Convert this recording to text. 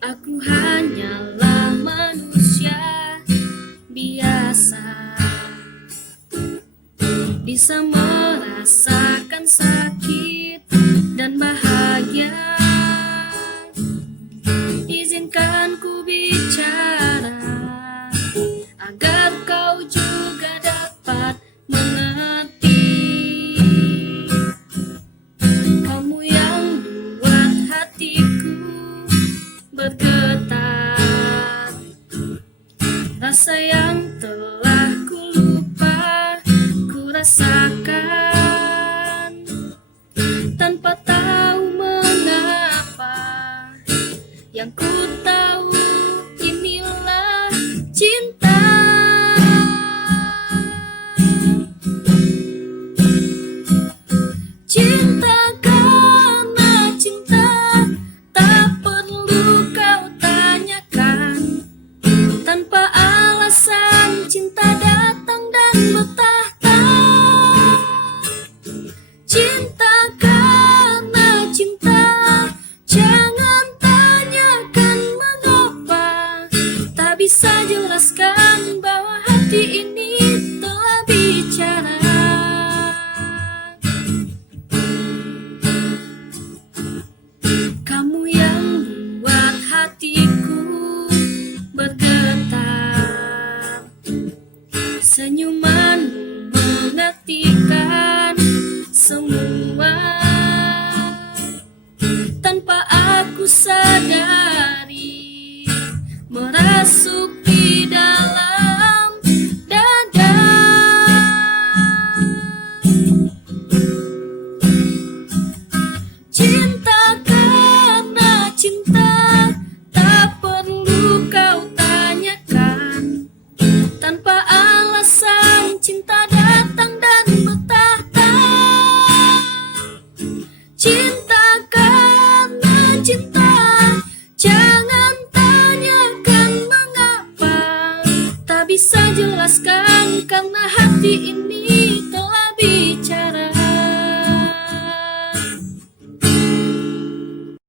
Aku hanyalah manusia biasa, bisa merasakan sakit dan bahagia. Izinkan ku bicara agar kau juga dapat mengerti. Kamu yang buat hatiku bergetar, rasa yang telah ku lupa ku rasakan tanpa tahu mengapa. Yang ku tahu inilah cinta. Cinta karena cinta, tak perlu kau tanyakan. Tanpa alasan cinta datang dan bertahta. Cinta karena cinta, jangan tanyakan mengapa. Tak bisa jelaskan bahwa hati ini telah bicara. Kamu yang buat hatiku bergetar, senyumanmu mengartikan semua. Tanpa aku sadari, merasuk di dalam dada. Cinta karena cinta, tak perlu kau tanyakan. Tanpa alasan cinta datang dan bertahta. Cinta karena cinta, jangan tanyakan mengapa. Tak bisa jelaskan karena hati ini